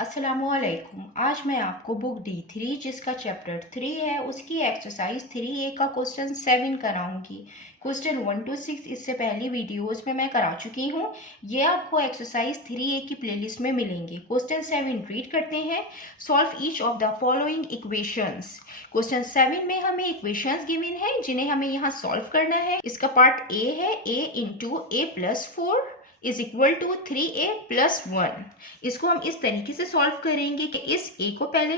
अस्सलामुअलैकुम। आज मैं आपको बुक D3 जिसका चैप्टर 3 है उसकी एक्सरसाइज 3A का क्वेश्चन 7 कराऊंगी। क्वेश्चन 1 to 6 इससे पहली वीडियोस में मैं करा चुकी हूँ। ये आपको एक्सरसाइज 3A की प्लेलिस्ट में मिलेंगे। क्वेश्चन 7 रीड करते हैं। Solve each of the following equations. Question 7 में हमें इक्वेशंस गिवन है जिन्हें हमें यहाँ सॉल्व करना है। इसका पार्ट ए है a into a+4 is equal to 3a+1। इसको हम इस तरीके से सॉल्व करेंगे कि इस a को पहले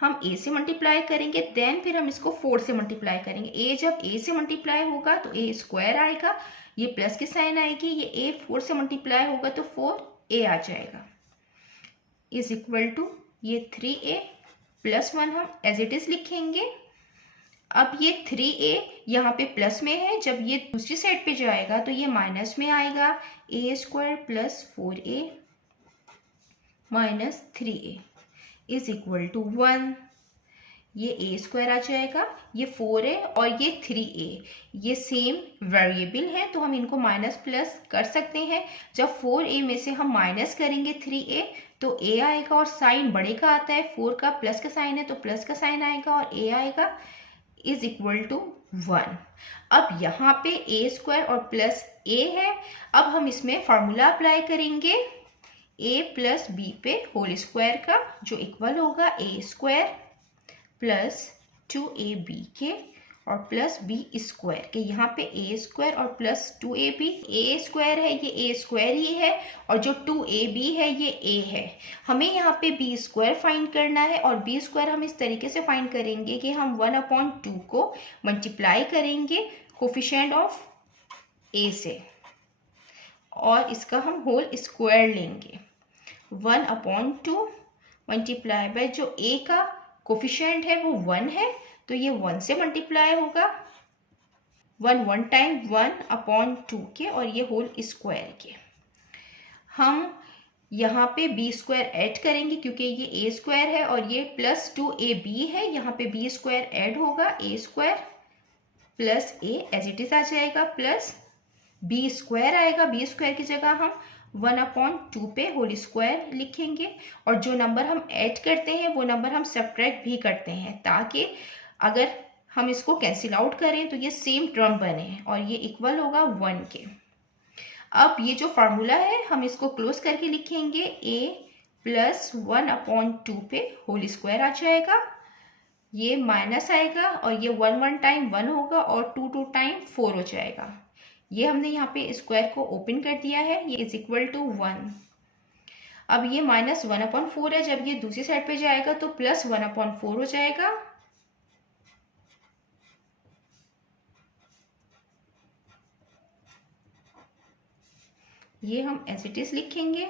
हम a से मल्टीप्लाई करेंगे, देन फिर हम इसको 4 से मल्टीप्लाई करेंगे। a जब a से मल्टीप्लाई होगा तो a स्क्वायर आएगा, ये प्लस की साइन आएगी, ये a 4 से मल्टीप्लाई होगा तो 4a आ जाएगा इज इक्वल टू ये 3a+1 हम एज इट इज लिखेंगे। अब ये 3a यहाँ पे प्लस में है, जब ये दूसरी साइड पे जाएगा तो ये माइनस में आएगा, a² + 4a - 3a is equal to 1। ये a² आ जाएगा, ये 4 है और ये 3a, ये सेम वेरिएबल है तो हम इनको माइनस प्लस कर सकते हैं। जब 4a में से हम माइनस करेंगे 3a तो a आएगा और साइन बड़े का आता है, 4 का प्लस का साइन है तो प्लस का साइन आएगा और a आएगा इज इक्वल टू 1। अब यहाँ पे a² और प्लस a है। अब हम इसमें फार्मूला अप्लाई करेंगे a + b पे होल स्क्वायर का, जो इक्वल होगा a² + 2ab के और प्लस b² के। यहाँ पे a² और प्लस 2ab, a² है ये a² ही है और जो 2ab है ये a है। हमें यहाँ पे b² फाइंड करना है और b² हम इस तरीके से फाइंड करेंगे कि हम 1/2 को मल्टीप्लाई करेंगे कोफिशिएंट ऑफ a से और इसका हम होल स्क्वायर लेंगे। 1/2 मल्टीप्लाई बाय जो a का कोफिशिएंट है वो 1 है तो ये 1 से मल्टीप्लाई होगा, 1 टाइम 1/2 के और ये होल स्क्वायर के। हम यहाँ पे b² ऐड करेंगे क्योंकि ये a² है और ये प्लस 2ab है, यहाँ पे b² ऐड होगा, a² + a as it is आ जाएगा, प्लस b² आएगा, b² की जगह हम 1/2 पे होल स्क्वायर लिखेंगे और जो नंबर हम ऐड करते हैं वो नंबर हम सब्ट्रैक्ट भी करते हैं ताकि अगर हम इसको कैंसिल आउट करें तो ये सेम टर्म बने और ये इक्वल होगा 1 के। अब ये जो फार्मूला है हम इसको क्लोज करके लिखेंगे, a + 1/2 पे होल स्क्वायर आ जाएगा, ये माइनस आएगा और ये 1 टाइम 1 होगा और 2 टाइम 4 हो जाएगा। ये हमने यहाँ पे स्क्वायर को ओपन कर दिया है, ये इज इक्वल टू 1। अब ये -1/4 है, जब ये दूसरी साइड पे जाएगा तो प्लस 1/4 हो जाएगा। ये हम एज इट इज लिखेंगे,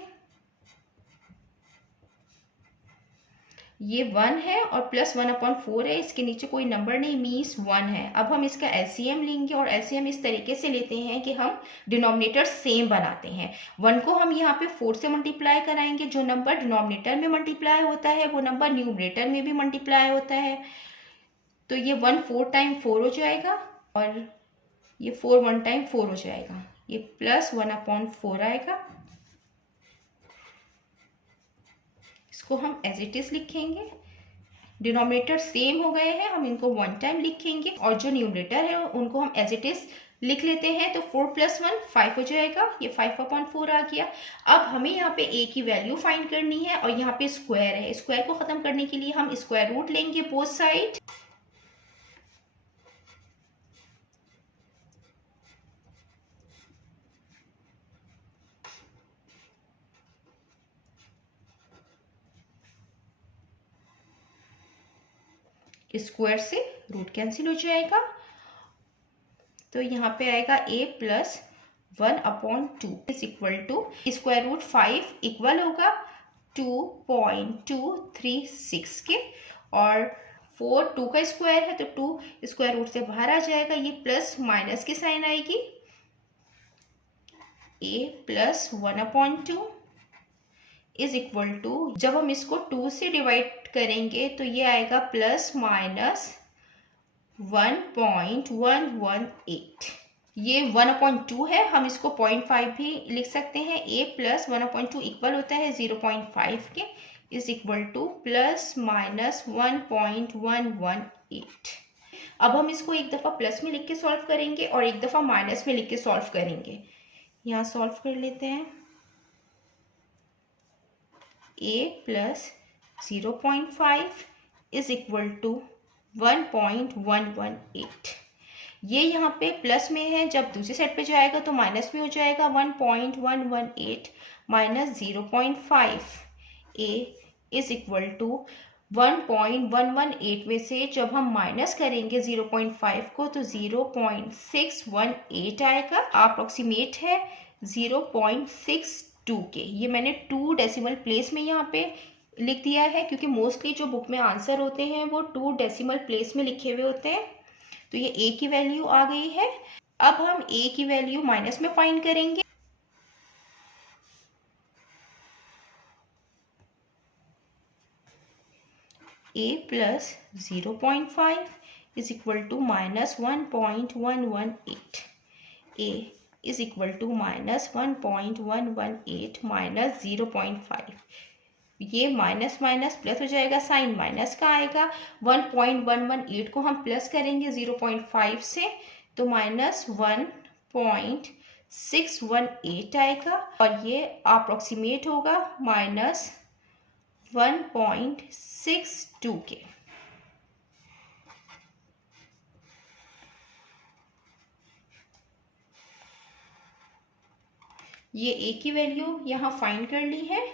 ये 1 है और प्लस 1/4 है, इसके नीचे कोई नंबर नहीं, मीन्स 1 है। अब हम इसका एलसीएम लेंगे और एलसीएम इस तरीके से लेते हैं कि हम डिनोमिनेटर सेम बनाते हैं। 1 को हम यहाँ पे 4 से मल्टीप्लाई कराएंगे, जो नंबर डिनोमिनेटर में मल्टीप्लाई होता है वो नंबर न्यूमरेटर में भी मल्टीप्लाई होता है, तो ये 1 4 टाइम 4 हो जाएगा और ये 4 1 टाइम 4 हो जाएगा, ये प्लस 1/4 आएगा। इसको हम एज इट इज लिखेंगे, डिनोमिनेटर सेम हो गए हैं, हम इनको 1 टाइम लिखेंगे और जो न्यूमरेटर है उनको हम एज इट इज लिख लेते हैं, तो 4 + 1 5 हो जाएगा, ये 5/4 आ गया। अब हमें यहाँ पे a की वैल्यू फाइंड करनी है और यहाँ पे स्क्वायर है, स्क्वायर को खत्म करने के लिए हम स्क्वायर रूट लेंगे बोथ साइड। स्क्वायर से रूट कैंसिल हो जाएगा तो यहाँ पे आएगा a + 1/2 is equal to square root 5 equal होगा 2.236 के और 4 2 का स्क्वायर है तो 2 स्क्वायर रूट से बाहर आ जाएगा, ये प्लस माइनस की साइन आएगी, a + 1/2 इज इक्वल टू, जब हम इसको 2 से डिवाइड करेंगे तो ये आएगा ±1.118। ये 1/2 है, हम इसको 0.5 भी लिख सकते हैं। a + 1/2 इक्वल होता है 0.5 के, is equal to plus minus 1.118। अब हम इसको एक दफ़ा प्लस में लिख के सॉल्व करेंगे और एक दफ़ा माइनस में लिख के सॉल्व करेंगे। यहाँ सॉल्व कर लेते हैं। a plus 0.5 is equal to 1.118। ये यहाँ पे प्लस में है, जब दूसरी साइड पे जाएगा तो माइनस में हो जाएगा। 1.118 minus 0.5 a is equal to 1.118 में से जब हम माइनस करेंगे 0.5 को तो 0.618 आएगा। अप्रोक्सीमेट है 0.62 के। ये मैंने 2 डेसिमल प्लेस में यहाँ पे लिख दिया है, क्योंकि मोस्टली जो बुक में आंसर होते हैं वो 2 डेसिमल प्लेस में लिखे हुए होते हैं। तो ये a की वैल्यू आ गई है। अब हम a की वैल्यू माइनस में फाइंड करेंगे। a plus 0.5 is equal to minus 1.118। a is equal to minus 1.118 minus 0.5। ये माइनस माइनस प्लस हो जाएगा, साइन माइनस का आएगा। 1.118 को हम प्लस करेंगे 0.5 से तो माइनस 1.618 आएगा और ये अप्रोक्सीमेट होगा माइनस 1.62 के। ये a की वैल्यू यहाँ फाइंड कर ली है।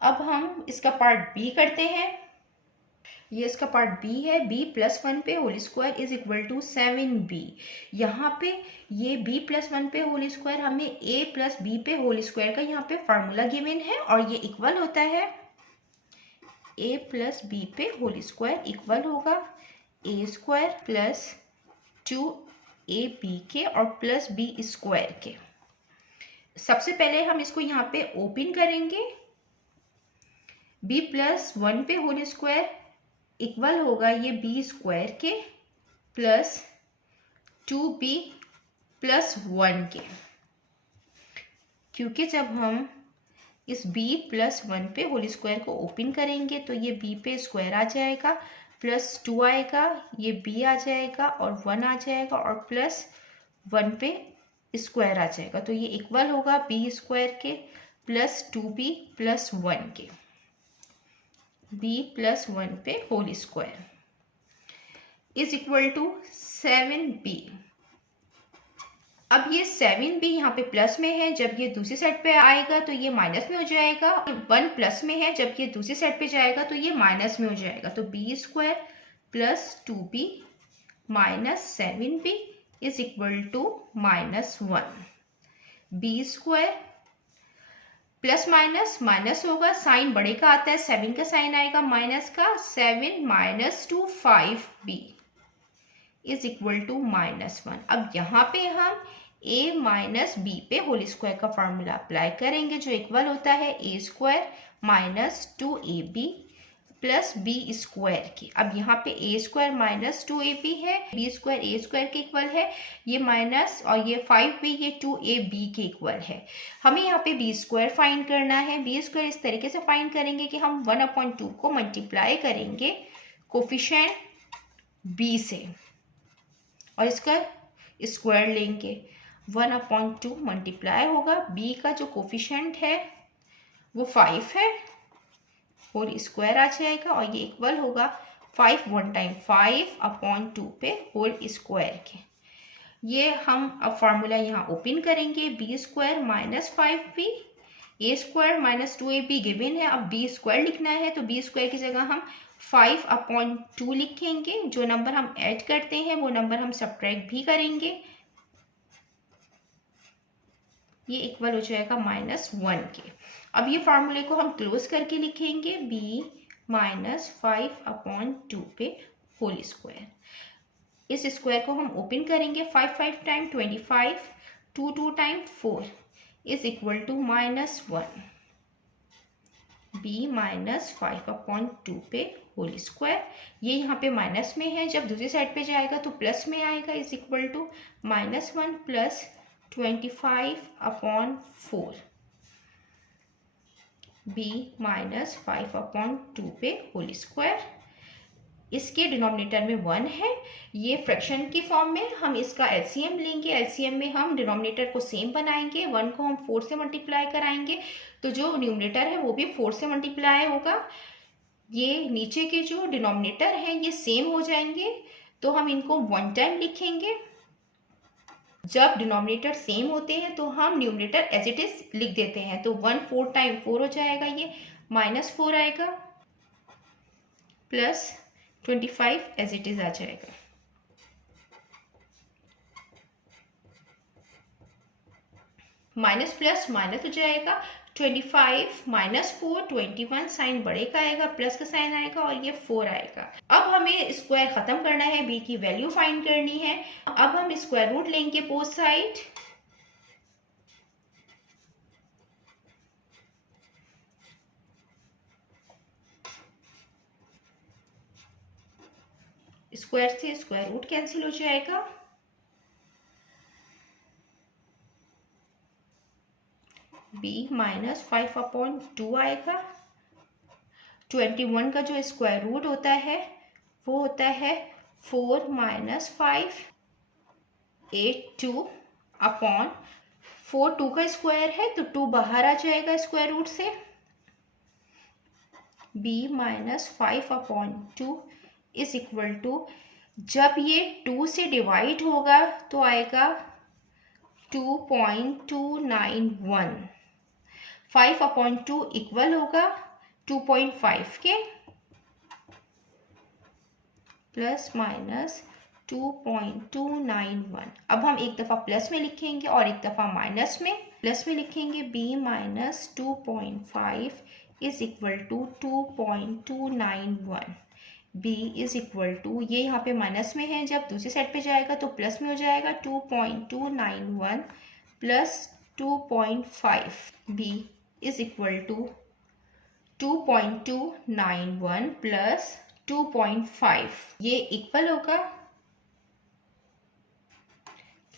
अब हम इसका पार्ट b करते हैं। ये इसका पार्ट b है। b प्लस 1 पे whole square is equal to 7b। यहाँ पे ये b प्लस 1 पे होल स्क्वायर हमें a प्लस b पे होल स्क्वायर का यहाँ पे फार्मूला गिवन है और ये इक्वल होता है a प्लस b पे होल स्क्वायर इक्वल होगा a स्क्वायर प्लस 2ab के और प्लस b स्क्वायर के। सबसे पहले हम इसको यहाँ पे ओपन करेंगे। b प्लस 1 पे होल स्क्वायर इक्वल होगा ये b स्क्वायर के प्लस 2b प्लस 1 के, क्योंकि जब हम इस b प्लस 1 पे होल स्क्वायर को ओपन करेंगे तो ये b पे स्क्वायर आ जाएगा, प्लस 2 आएगा, ये b आ जाएगा और 1 आ जाएगा और प्लस 1 पे स्क्वायर आ जाएगा। तो ये इक्वल होगा b स्क्वायर के प्लस 2b प्लस 1 के। b प्लस 1 पे whole square is equal to 7b। अब ये 7b यहाँ पे प्लस में है, जब ये दूसरी साइड पे आएगा तो ये माइनस में हो जाएगा। 1 प्लस में है, जब ये दूसरी साइड पे जाएगा तो ये माइनस में हो जाएगा। तो b square plus 2b minus 7b is equal to minus 1। b square plus minus minus होगा, साइन बड़े का आता है, 7 का साइन आएगा माइनस का। 7 minus 2 5b is equal to minus 1। अब यहाँ पे हम a माइनस b पे होल स्क्वायर का फॉर्मूला अप्लाई करेंगे जो इक्वल होता है a square minus 2ab plus b square की। अब यहाँ पे a स्क्वायर माइनस 2ab है, b स्क्वायर a स्क्वायर के इक्वल है, ये माइनस और ये 5b ये 2ab के इक्वल है। हमें यहाँ पे b स्क्वायर फाइंड करना है। b स्क्वायर इस तरीके से फाइंड करेंगे कि हम 1/2 को मल्टीप्लाई करेंगे कोफिशिएंट b से और इसका स्क्वायर लेंगे। 1/2 मल्टीप्लाई होगा, b का जो कोफिशिएंट है वो 5 है, होल स्क्वायर आ जाएगा और ये इक्वल होगा 5 1 टाइम 5/2 पे होल स्क्वायर के। ये हम अब फार्मूला यहाँ ओपन करेंगे। b square minus 5b a square minus 2ab given है। अब b स्क्वायर लिखना है तो b स्क्वायर की जगह हम 5/2 लिखेंगे। जो नंबर हम ऐड करते हैं वो नंबर हम सब्ट्रैक्ट भी करेंगे। ये इक्वल हो जाएगा -1 के। अब ये फार्मूले को हम क्लोज करके लिखेंगे b माइनस 5/2 पे होल स्क्वायर। इस स्क्वायर को हम ओपन करेंगे। 5 5 time 25, 2 2 time 4 is equal to -1। b minus 5/2 पे होल स्क्वायर, ये यहाँ पे माइनस में है, जब दूसरी साइड पे जाएगा तो प्लस में आएगा, is equal to -1 plus 25/4 b minus 5/2 पे होल स्क्वायर। इसके डिनोमिनेटर में 1 है, ये फ्रैक्शन की फॉर्म में, हम इसका एलसीएम लेंगे। एलसीएम में हम डिनोमिनेटर को सेम बनाएंगे, 1 को हम 4 से मल्टीप्लाई कराएंगे, तो जो न्यूमरेटर है वो भी 4 से मल्टीप्लाई होगा। ये नीचे के जो डिनोमिनेटर हैं ये सेम हो जाएंगे, तो हम इनको 1 टाइम लिखेंगे। जब डिनोमिनेटर सेम होते हैं तो हम न्यूमरेटर एज इट इज लिख देते हैं, तो 1 4 टाइम 4 हो जाएगा, ये -4 आएगा, प्लस 25 एज इट इज आ जाएगा। माइनस प्लस माइनस हो जाएगा, 25 -4 21, साइन बड़े का आएगा, प्लस का साइन आएगा और ये 4 आएगा। अब हमें स्क्वायर खत्म करना है, b की वैल्यू फाइंड करनी है। अब हम स्क्वायर रूट लेंगे बोथ साइड, स्क्वायर से स्क्वायर रूट कैंसिल हो जाएगा, b माइनस 5/2 आएगा। 21 का जो स्क्वायर रूट होता है वो होता है 4 - 5 8 2 अपॉन 4 2 का स्क्वायर है तो 2 बाहर आ जाएगा स्क्वायर रूट से, b minus 5/2 is equal to, जब ये 2 से डिवाइड होगा तो आएगा 2.291, 5/2 इक्वल होगा 2.5 के, प्लस माइनस 2.291। अब हम एक दफ़ा प्लस में लिखेंगे और एक दफ़ा माइनस में। प्लस में लिखेंगे b minus 2.5 is equal to 2.291, b is equal to, ये यहाँ पे माइनस में है, जब दूसरी साइड पे जाएगा तो प्लस में हो जाएगा, 2.291 plus 2.5, b is equal to 2.291 plus 2.5, ये इक्वल होगा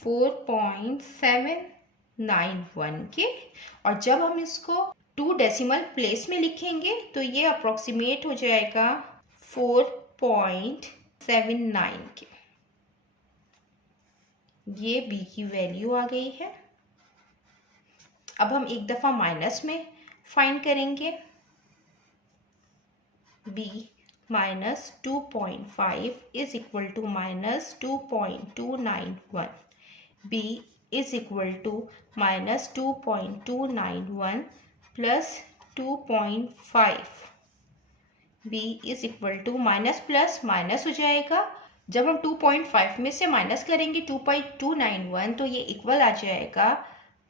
4.791 के। और जब हम इसको 2 डेसिमल प्लेस में लिखेंगे तो ये अप्रोक्सीमेट हो जाएगा 4.79 के। ये b की वैल्यू आ गई है। अब हम एक दफ़ा माइनस में फाइंड करेंगे, b minus 2.5 is equal to minus 2.291, b is equal to minus 2.291 plus 2.5, b is equal to, minus plus minus हो जाएगा, जब हम 2.5 में से माइनस करेंगे 2.291 तो ये इक्वल आ जाएगा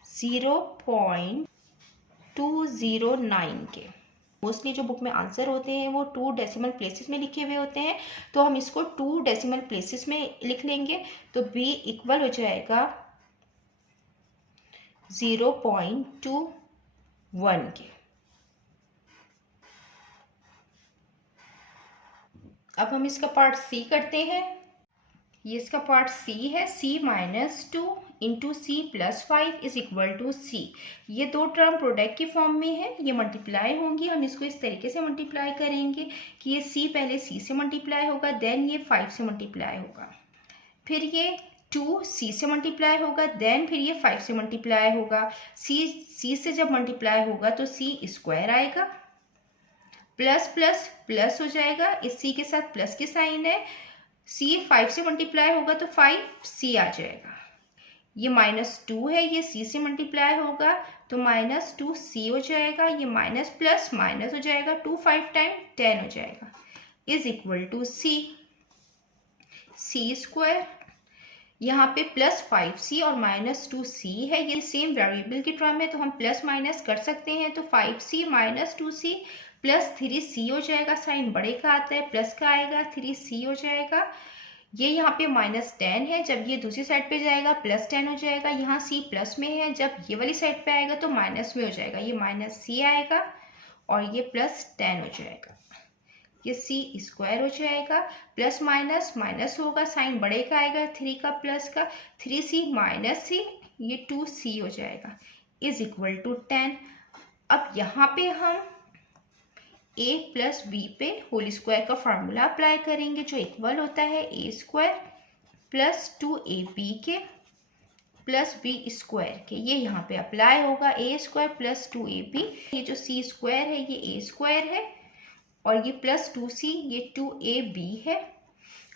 0.209 के। मोस्टली जो बुक में आंसर होते हैं वो 2 डेसिमल प्लेसेस में लिखे हुए होते हैं, तो हम इसको 2 डेसिमल प्लेसेस में लिख लेंगे, तो b इक्वल हो जाएगा 0.21 के। अब हम इसका पार्ट सी करते हैं। ये इसका पार्ट सी है, c minus 2 into c plus 5 is equal to c. ये दो टर्म प्रोडक्ट की फॉर्म में है, ये मल्टीप्लाई होंगी। हम इसको इस तरीके से मल्टीप्लाई करेंगे कि ये c पहले c से मल्टीप्लाई होगा, देन ये 5 से मल्टीप्लाई होगा, फिर ये 2 c से मल्टीप्लाई होगा, देन फिर ये 5 से मल्टीप्लाई होगा। c से जब मल्टीप्लाई होगा तो c स्क्वायर आएगा, प्लस प्लस प्लस हो जाएगा, इस c के साथ प्लस की साइन है, c 5 से मल्टीप्लाई होगा तो 5c आ जाएगा। ये -2 है, ये c से मल्टीप्लाई होगा तो -2c हो जाएगा, ये माइनस प्लस माइनस हो जाएगा, 2 5 टाइम 10 हो जाएगा, is equal to c square. यहाँ पे प्लस 5c और -2c है, ये सेम वेरिएबल की टर्म है तो हम प्लस माइनस कर सकते हैं, तो 5c - 2c प्लस 3c हो जाएगा, साइन बड़े का आता है, प्लस का आएगा, 3c हो जाएगा। ये यहाँ पे -10 है, जब ये दूसरी साइड पे जाएगा +10 हो जाएगा, यहाँ c प्लस में है, जब ये वाली साइड पे आएगा तो माइनस में हो जाएगा, ये -c आएगा और ये +10 हो जाएगा, ये c स्क्वायर हो जाएगा, प्लस माइनस माइनस होगा, साइन बड़े का आएगा, 3 का प्लस का, 3c - c, ये 2c हो जाएगा, इज इक्वल टू 10। अब यहाँ पे हम ए प्लस बी पे होल स्क्वायर का फार्मूला अप्लाई करेंगे जो इक्वल होता है ए स्क्वायर प्लस 2ab के प्लस बी स्क्वायर के। ये यहाँ पे अप्लाई होगा, ए स्क्वायर प्लस 2ab, ये जो सी स्क्वायर है ये ए स्क्वायर है और ये प्लस 2c ये 2ab है।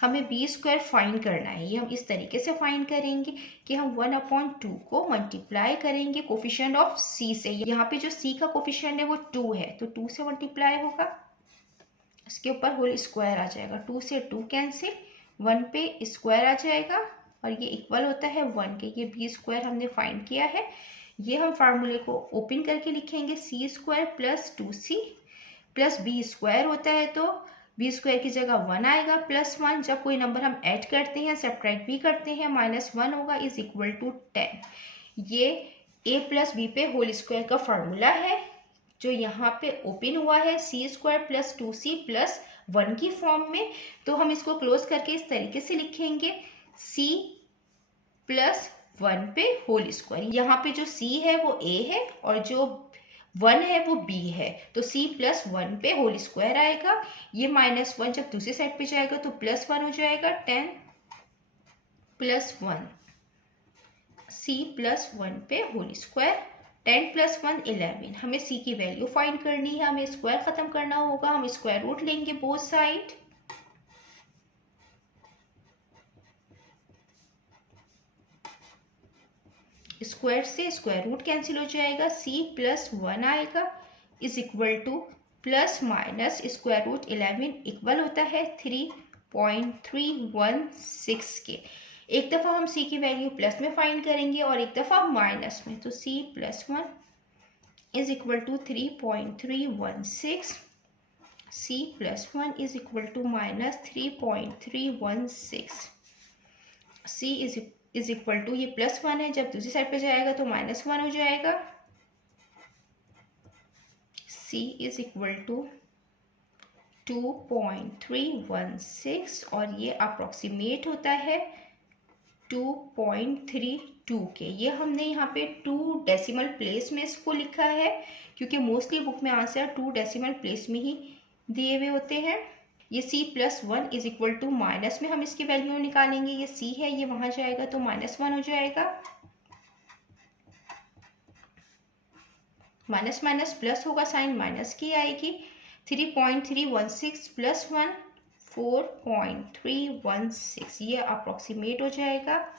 हमें बी स्क्वायर फाइंड करना है। ये हम इस तरीके से फाइंड करेंगे कि हम 1/2 को मल्टीप्लाई करेंगे कोफिशिएंट ऑफ c से। यहाँ पे जो c का कोफिशिएंट है वो 2 है तो 2 से मल्टीप्लाई होगा, इसके ऊपर होल स्क्वायर आ जाएगा, 2 से 2 कैंसिल, 1 पे स्क्वायर आ जाएगा और ये इक्वल होता है 1 के। ये बी स्क्वायर हमने फाइंड किया है। ये हम फार्मूले को ओपन करके लिखेंगे, c square plus 2c plus b square होता है तो बी स्क्वायर की जगह 1 आएगा प्लस 1। जब कोई नंबर हम ऐड करते हैं सब्ट्रैक्ट भी करते हैं -1 होगा इज इक्वल टू 10। ये a प्लस बी पे होल स्क्वायर का फार्मूला है जो यहाँ पे ओपन हुआ है, सी स्क्वायर प्लस 2c प्लस 1 की फॉर्म में। तो हम इसको क्लोज करके इस तरीके से लिखेंगे, c प्लस 1 पे होल स्क्वायर। यहाँ पे जो c है वो a है और जो 1 है वो b है तो c प्लस 1 पे होल स्क्वायर आएगा। ये -1 जब दूसरी साइड पे जाएगा तो +1 हो जाएगा, 10 प्लस 1 c प्लस 1 पे होल स्क्वायर, 10 प्लस 1 11। हमें c की वैल्यू फाइंड करनी है, हमें स्क्वायर खत्म करना होगा। हम स्क्वायर रूट लेंगे बोथ साइड, स्क्वायर से स्क्वायर रूट कैंसिल हो जाएगा, c प्लस 1 आएगा is equal to plus minus square root 11 equal होता है 3.316 के। एक दफ़ा हम c की वैल्यू प्लस में फाइंड करेंगे और एक दफ़ा माइनस में, तो c plus 1 is equal to 3.316, c plus 1 is equal to minus 3.316, c is equal to, ये +1 है, जब दूसरी साइड पे जाएगा तो -1 हो जाएगा, c इज इक्वल टू 2.316 और ये अप्रोक्सीमेट होता है 2.32 के। ये हमने यहाँ पे 2 डेसिमल प्लेस में इसको लिखा है क्योंकि मोस्टली बुक में आंसर 2 डेसिमल प्लेस में ही दिए हुए होते हैं। ये c plus 1 is equal to minus में हम इसकी वैल्यू निकालेंगे, ये c है ये वहां जाएगा तो -1 हो जाएगा, माइनस माइनस प्लस होगा, साइन माइनस की आएगी, 3.316 प्लस 1 4.316, ये अप्रोक्सीमेट हो जाएगा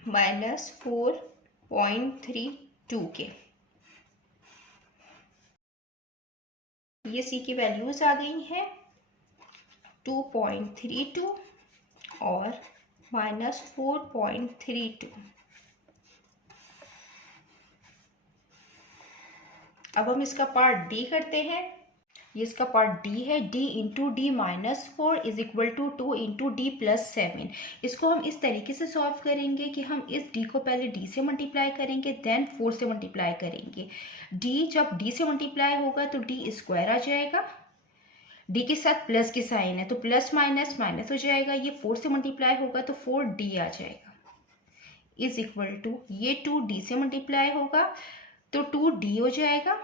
-4.32 के। ये c की वैल्यूज आ गई हैं 2.32 और -4.32। अब हम इसका पार्ट डी करते हैं। ये इसका पार्ट डी है, d into D -4 is equal to 2 into D plus 7। इसको हम इस तरीके से सॉल्व करेंगे कि हम इस d को पहले d से मल्टीप्लाई करेंगे देन 4 से मल्टीप्लाई करेंगे। d जब d से मल्टीप्लाई होगा तो d स्क्वायर आ जाएगा, d के साथ प्लस की साइन है तो प्लस माइनस माइनस हो जाएगा, ये 4 से मल्टीप्लाई होगा तो 4d आ जाएगा इज इक्वल टू, ये 2d से मल्टीप्लाई होगा तो 2d हो जाएगा,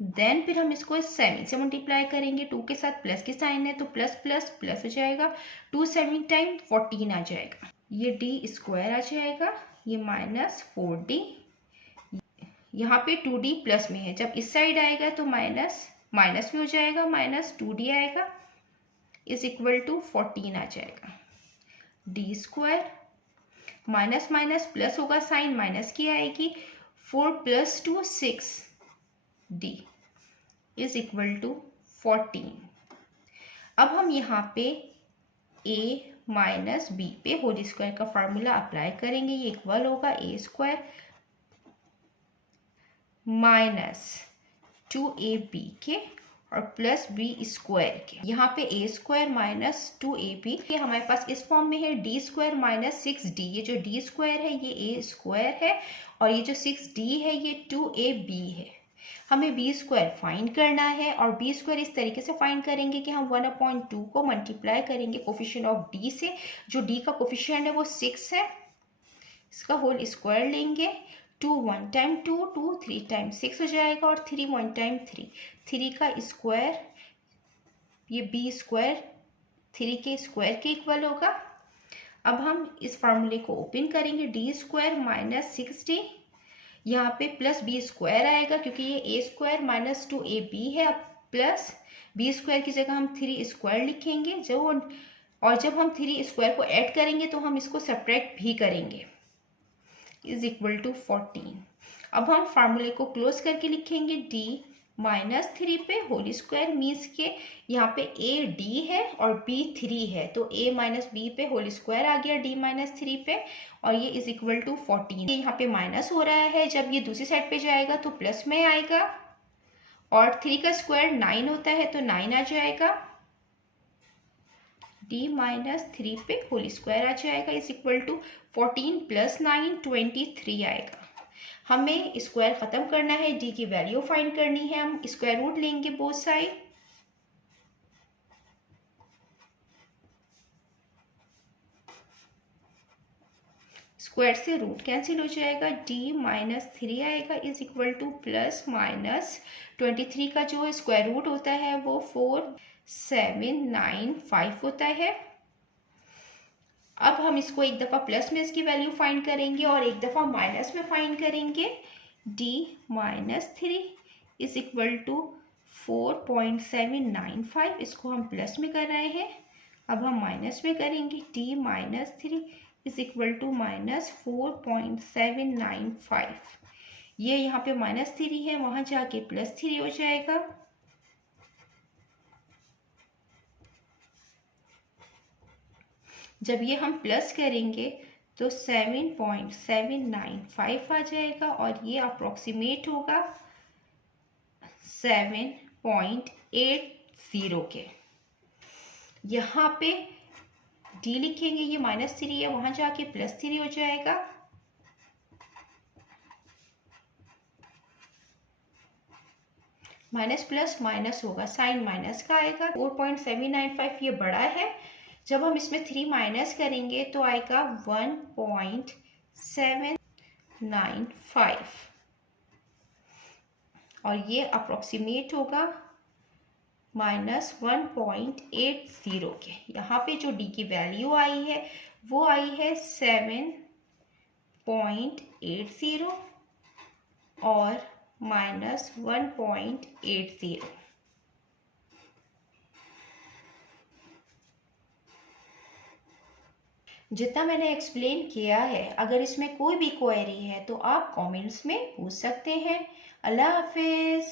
देन फिर हम इसको 7 से मल्टीप्लाई करेंगे, 2 के साथ प्लस की साइन है तो प्लस प्लस प्लस हो जाएगा, 2 7 टाइम 14 आ जाएगा, ये d स्क्वायर आ जाएगा, ये -4d, यहाँ पे 2d प्लस में है, जब इस साइड आएगा तो माइनस माइनस में हो जाएगा, -2d आएगा इज इक्वल टू 14 आ जाएगा, d square, minus minus plus होगा, साइन माइनस की आएगी, 4 + 2 6d इज इक्वल टू 14। अब हम यहाँ पे a माइनस b पे होल स्क्वायर का फार्मूला अप्लाई करेंगे, ये इक्वल होगा a स्क्वायर -2ab के और प्लस b स्क्वायर के। यहाँ पे a स्क्वायर -2ab, ये हमारे पास इस फॉर्म में है, d स्क्वायर -6d, ये जो d स्क्वायर है ये a स्क्वायर है और ये जो 6d है ये 2ab है। हमें b स्क्वायर फाइंड करना है और b स्क्वायर इस तरीके से फाइंड करेंगे कि हम 1/2 को मल्टीप्लाई करेंगे कोफिशिएंट ऑफ d से, जो d का कोफिशिएंट है वो 6 है, इसका होल स्क्वायर लेंगे, 2 1 टाइम 2 2 3 टाइम 6 हो जाएगा और 3 1 टाइम 3 3 का स्क्वायर, ये बी स्क्वायर 3 के स्क्वायर के इक्वल होगा। अब हम इस फार्मूले को ओपन करेंगे, डी स्क्वायर माइनस 6d, यहाँ पे प्लस बी स्क्वायर आएगा क्योंकि ये ए स्क्वायर माइनस 2ab है। अब प्लस बी स्क्वायर की जगह हम 3 स्क्वायर लिखेंगे और जब हम 3 स्क्वायर को ऐड करेंगे तो हम इसको सब्ट्रैक्ट भी करेंगे, इज इक्वल टू 14। अब हम फार्मूले को क्लोज करके लिखेंगे d माइनस 3 पे होल स्क्वायर, मीन्स के यहाँ पे a d है और b 3 है, तो a माइनस b पे होल स्क्वायर आ गया d माइनस 3 पे, और ये इज इक्वल टू 14। यहाँ पे माइनस हो रहा है, जब ये दूसरी साइड पे जाएगा तो प्लस में आएगा, और 3 का स्क्वायर 9 होता है तो 9 आ जाएगा, d माइनस 3 पे होल स्क्वायर आ जाएगा, इज इक्वल टू 14 प्लस 9 23 आएगा। हमें स्क्वायर खत्म करना है, d की वैल्यू फाइंड करनी है, हम स्क्वायर रूट लेंगे बोथ साइड। स्क्वायर से रूट कैंसिल हो जाएगा, d माइनस 3 आएगा, is equal to plus minus 23 का जो स्क्वायर रूट होता है वो 4795 होता है। अब हम इसको एक दफ़ा प्लस में इसकी वैल्यू फाइंड करेंगे और एक दफ़ा माइनस में फाइंड करेंगे। d minus 3 is equal to 4.795, इसको हम प्लस में कर रहे हैं, अब हम माइनस में करेंगे, d minus 3 is equal to minus 4.795। ये यहाँ पे माइनस 3 है, वहाँ जाके प्लस 3 हो जाएगा। जब ये हम प्लस करेंगे तो 7.795 आ जाएगा और ये अप्रोक्सीमेट होगा 7.80 के। यहाँ पे d लिखेंगे, ये माइनस 3 है, वहाँ जाके प्लस 3 हो जाएगा, माइनस प्लस माइनस होगा, साइन माइनस का आएगा। 4.795 ये बड़ा है, जब हम इसमें 3 माइनस करेंगे तो आएगा 1.795 और ये अप्रोक्सीमेट होगा माइनस 1.80 के। यहाँ पे जो d की वैल्यू आई है वो आई है 7.80 और माइनस 1.80। जितना मैंने एक्सप्लेन किया है, अगर इसमें कोई भी क्वेरी है तो आप कमेंट्स में पूछ सकते हैं। अल्लाह हाफिज़।